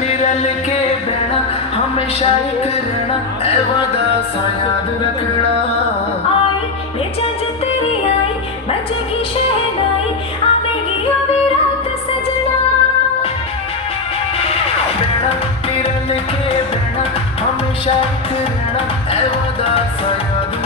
निरल के बहना हमेशा एक रहना ऐ वादा सा याद रखना। आई वे जज तेरी आई बजेगी शहनाई आवेगी अभी रात सजना। बहना निरल के बहना हमेशा एक रहना ऐ वादा सा याद